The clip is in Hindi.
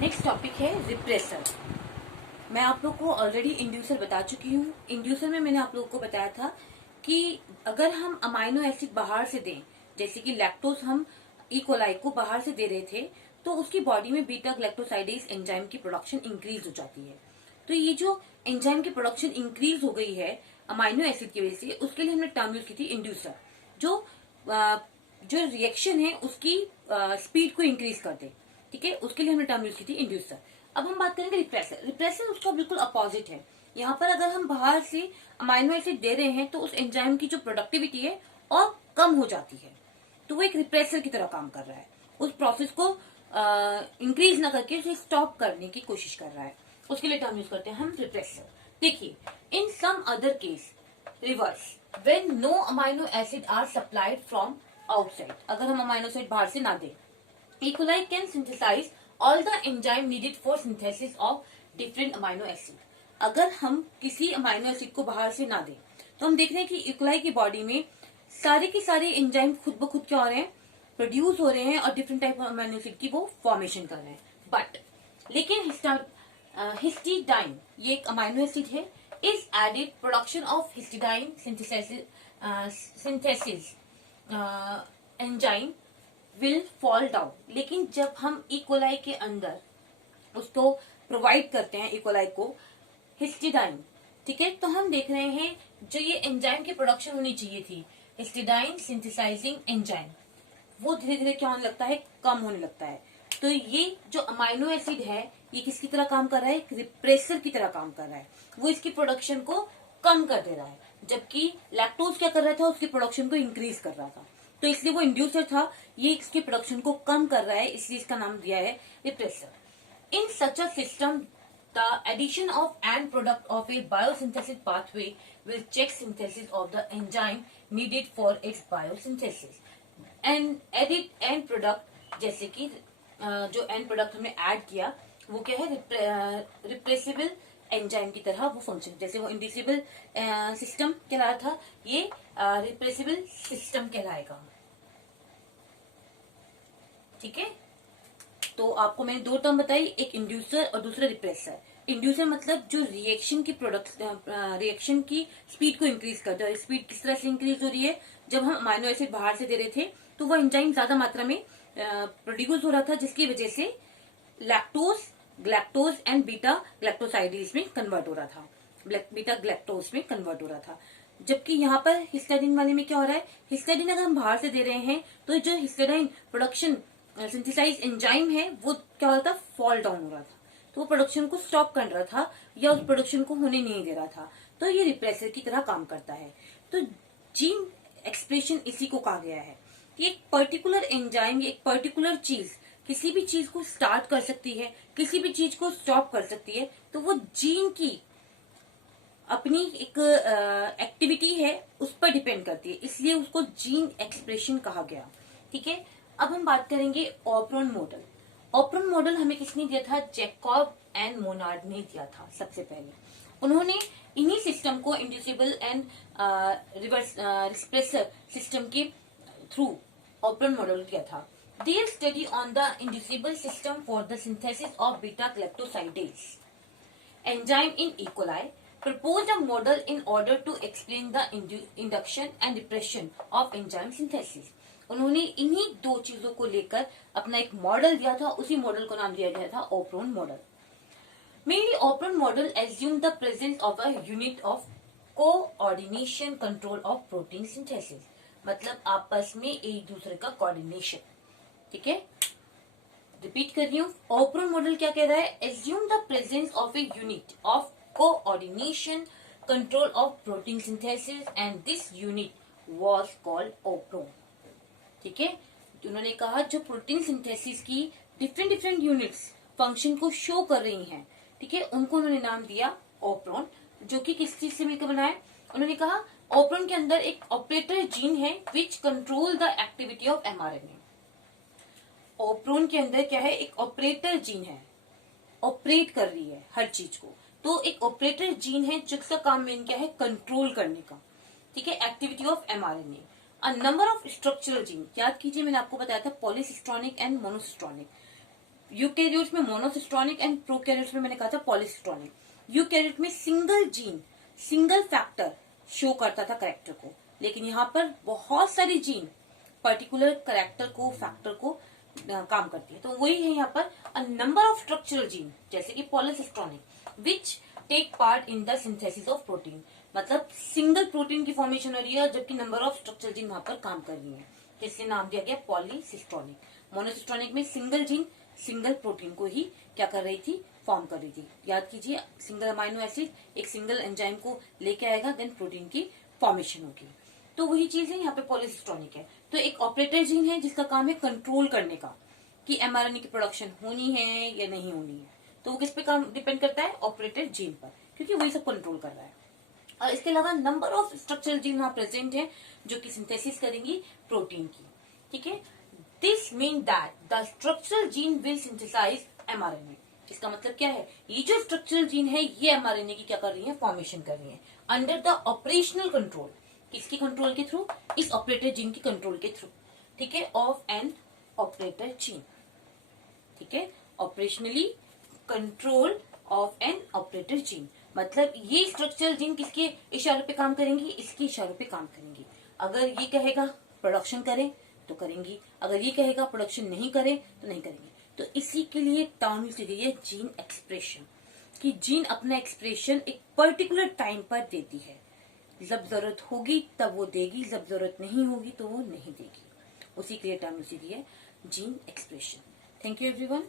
नेक्स्ट टॉपिक है रिप्रेसर। मैं आप लोग को ऑलरेडी इंड्यूसर बता चुकी हूँ। इंड्यूसर में मैंने आप लोगों को बताया था कि अगर हम अमाइनो एसिड बाहर से दें, जैसे कि लैक्टोज हम इकोलाई को बाहर से दे रहे थे, तो उसकी बॉडी में बीटा ग्लैक्टोसाइडेज एंजाइम की प्रोडक्शन इंक्रीज हो जाती है। तो ये जो एंजाइम की प्रोडक्शन इंक्रीज हो गई है अमाइनो एसिड की वजह से, उसके लिए हमने टर्म यूज की थी इंड्यूसर, जो जो रिएक्शन है उसकी स्पीड को इंक्रीज कर दे। ठीक है, उसके लिए हमने टर्म यूज की थी इंड्यूसर। अब हम बात करेंगे रिप्रेसर। रिप्रेसर उसका बिल्कुल अपोजिट है। यहाँ पर अगर हम बाहर से अमाइनो एसिड दे रहे हैं तो उस एंजाइम की जो प्रोडक्टिविटी है और कम हो जाती है, तो वो एक रिप्रेसर की तरह काम कर रहा है। उस प्रोसेस को इंक्रीज ना करके उसे स्टॉप करने की कोशिश कर रहा है, उसके लिए टर्म यूज करते हैं हम रिप्रेसर। देखिए, in some other case reverse, when no amino acid are supplied from outside, अगर हम अमाइनो एसिड बाहर से ना दें, E. coli can synthesize all the enzyme needed for synthesis of different amino acid। अगर हम किसी अमाइनो एसिड को बाहर से ना दें, तो हम देख रहे हैं कि इकोलाई की बॉडी में सारे के सारे एंजाइम खुद ब खुद क्या हो रहे हैं, प्रोड्यूस हो रहे हैं और different type of amino acid की वो फॉर्मेशन कर रहे हैं। बट लेकिन हिस्टिडाइन, ये एक अमाइनो एसिड है, is added production of histidine synthesis enzyme will fall down. लेकिन जब हम इकोलाई के अंदर उसको प्रोवाइड करते हैं, इकोलाई को हिस्टिडाइन, ठीक है, तो हम देख रहे हैं जो ये एंजाइम की प्रोडक्शन होनी चाहिए थी, हिस्टिडाइन सिंथेसाइजिंग एंजाइम, वो धीरे धीरे क्या होने लगता है, कम होने लगता है। तो ये जो अमाइनो एसिड है, ये किसकी तरह काम कर रहा है, रिप्रेसर की तरह काम कर रहा है। वो इसकी प्रोडक्शन को कम कर दे रहा है, जबकि लैक्टोज क्या कर रहा था, उसकी प्रोडक्शन को इंक्रीज कर रहा था। तो इसलिए वो इंड्यूसर था, ये इसकी प्रोडक्शन को कम कर रहा है, इसलिए इसका नाम दिया है repressor. In such a system the addition of end product of a biosynthesis pathway will check synthesis of the enzyme needed for its biosynthesis. And edit end product, जैसे कि जो एंड प्रोडक्ट हमने ऐड किया वो क्या है, रिप्रेसिबल एंजाइम की तरह वो फंक्शन, जैसे वो इंडिसिबल सिस्टम कहला रहा था, ये रिप्रेसिबल सिस्टम कहलाएगा। ठीक है, तो आपको मैंने दो टर्म बताई, एक इंड्यूसर और दूसरा रिप्रेसर। इंड्यूसर मतलब जो रिएक्शन की रिएक्शन की स्पीड को इंक्रीज करता है। स्पीड किस तरह से इंक्रीज हो रही है, जब हम अमाइनो एसिड बाहर से दे रहे थे तो वो एंजाइम ज्यादा मात्रा में प्रोड्यूस हो रहा था, जिसकी वजह से lactose, galactose and beta galactosidase में कन्वर्ट हो रहा था, बीटा ग्लैक्टोज में कन्वर्ट हो रहा था। जबकि यहाँ पर हिस्टाडीन वाले में क्या हो रहा है, हिस्टाडीन अगर हम बाहर से दे रहे हैं तो जो हिस्टाडीन प्रोडक्शन सिंथेसाइज एंजाइम है वो क्या हो रहा था, फॉल डाउन हो रहा था। तो वो प्रोडक्शन को स्टॉप कर रहा था या उस प्रोडक्शन को होने नहीं दे रहा था। तो ये रिप्रेसर की तरह काम करता है। तो जीन एक्सप्रेशन इसी को कहा गया है कि एक पर्टिकुलर एंजाइम या एक पर्टिकुलर चीज किसी भी चीज को स्टार्ट कर सकती है, किसी भी चीज को स्टॉप कर सकती है। तो वो जीन की अपनी एक एक्टिविटी है, उस पर डिपेंड करती है, इसलिए उसको जीन एक्सप्रेशन कहा गया। ठीक है, अब हम बात करेंगे ऑपरॉन मॉडल। ऑपरॉन मॉडल हमें किसने दिया था, जैकब एंड मोनार्ड ने दिया था सबसे पहले। उन्होंने इन्हीं सिस्टम को inducible and reverse repressor system के थ्रू ऑपरॉन मॉडल किया था। Their study on the inducible system for the synthesis of beta galactosidase enzyme in E. coli proposed a model in order to explain the induction and repression of enzyme synthesis। उन्होंने इन्हीं दो चीजों को लेकर अपना एक मॉडल दिया था, उसी मॉडल को नाम दिया गया था operon model. Mainly operon model assumed the presence of a unit of coordination control of protein synthesis, मतलब आपस में एक दूसरे का कोऑर्डिनेशन। ठीक है, रिपीट कर रही हूं, ऑपरॉन मॉडल क्या कह रहा है, assume the presence of a unit of coordination control of protein synthesis and this unit was called operon. ठीक है, उन्होंने कहा जो प्रोटीन सिंथेसिस की डिफरेंट डिफरेंट यूनिट्स फंक्शन को शो कर रही हैं, ठीक है, उनको उन्होंने नाम दिया ऑपरॉन, जो कि किस चीज से मिलकर बना है। उन्होंने कहा ऑपरॉन के अंदर एक ऑपरेटर जीन है which control the activity of mRNA. Operon के अंदर क्या है, एक ऑपरेटर जीन है, ऑपरेट कर रही है हर चीज को। तो एक ऑपरेटर जीन है जिसका काम मेन क्या है, कंट्रोल करने का। ठीक है, activity of mRNA. A number of structural gene, याद कीजिए मैंने आपको बताया था पॉलीसिस्ट्रॉनिक एंड मोनोसिस्ट्रॉनिक। यूकैरियोट्स में मोनोसिस्टोनिक एंड प्रोकैरियोट्स में मैंने कहा था पॉलीसिस्टोनिक। यूकैरियोट में single gene, single factor show करता था कैरेक्टर को, लेकिन यहाँ पर बहुत सारी जीन पर्टिकुलर कैरेक्टर को, फैक्टर को काम करती है। तो वही है यहाँ पर a number of structural gene, जैसे कि पॉलीसिस्टोनिक which take part in the synthesis of protein, मतलब सिंगल प्रोटीन की फॉर्मेशन हो रही है जबकि नंबर ऑफ स्ट्रक्चरल जीन वहां पर काम कर रही है, इसलिए नाम दिया गया पॉलीसिस्टोनिक। मोनोसिस्टोनिक में सिंगल जीन सिंगल प्रोटीन को ही क्या कर रही थी, फॉर्म कर रही थी। याद कीजिए, सिंगल अमाइनो एसिड एक सिंगल एंजाइम को लेके आएगा, देन प्रोटीन की फॉर्मेशन होगी। तो वही चीज है यहाँ पे पॉलीसिस्टोनिक है। तो एक ऑपरेटर जीन है जिसका काम है कंट्रोल करने का कि एमआरएनए की प्रोडक्शन होनी है या नहीं होनी है। तो वो किस पे काम डिपेंड करता है, ऑपरेटर जीन पर, क्योंकि वही सब कंट्रोल कर रहा है। और इसके अलावा नंबर ऑफ स्ट्रक्चरल जीन वहां प्रेजेंट है जो कि सिंथेसिस करेंगी प्रोटीन की। ठीक है, this mean that the structural gene will synthesize mRNA. इसका मतलब क्या है, ये जो स्ट्रक्चरल जीन है ये एमआरएनए की क्या कर रही है, फॉर्मेशन कर रही है अंडर द ऑपरेशनल कंट्रोल। किसकी कंट्रोल के थ्रू, इस ऑपरेटर जीन की कंट्रोल के थ्रू। ठीक है, ऑफ एन ऑपरेटर जीन। ठीक है, operationally control of an operator gene, मतलब ये स्ट्रक्चरल जीन किसके इशारे पे काम करेंगी, इसके इशारों पे काम करेंगी। अगर ये कहेगा प्रोडक्शन करें तो करेंगी, अगर ये कहेगा प्रोडक्शन नहीं करें तो नहीं करेंगे। तो इसी के लिए टर्म यूज की गई है जीन एक्सप्रेशन, कि जीन अपना एक्सप्रेशन एक पर्टिकुलर टाइम पर देती है। जब जरूरत होगी तब वो देगी, जब जरूरत नहीं होगी तो वो नहीं देगी। उसी के लिए टर्म यूज की गई है gene expression. Thank you everyone.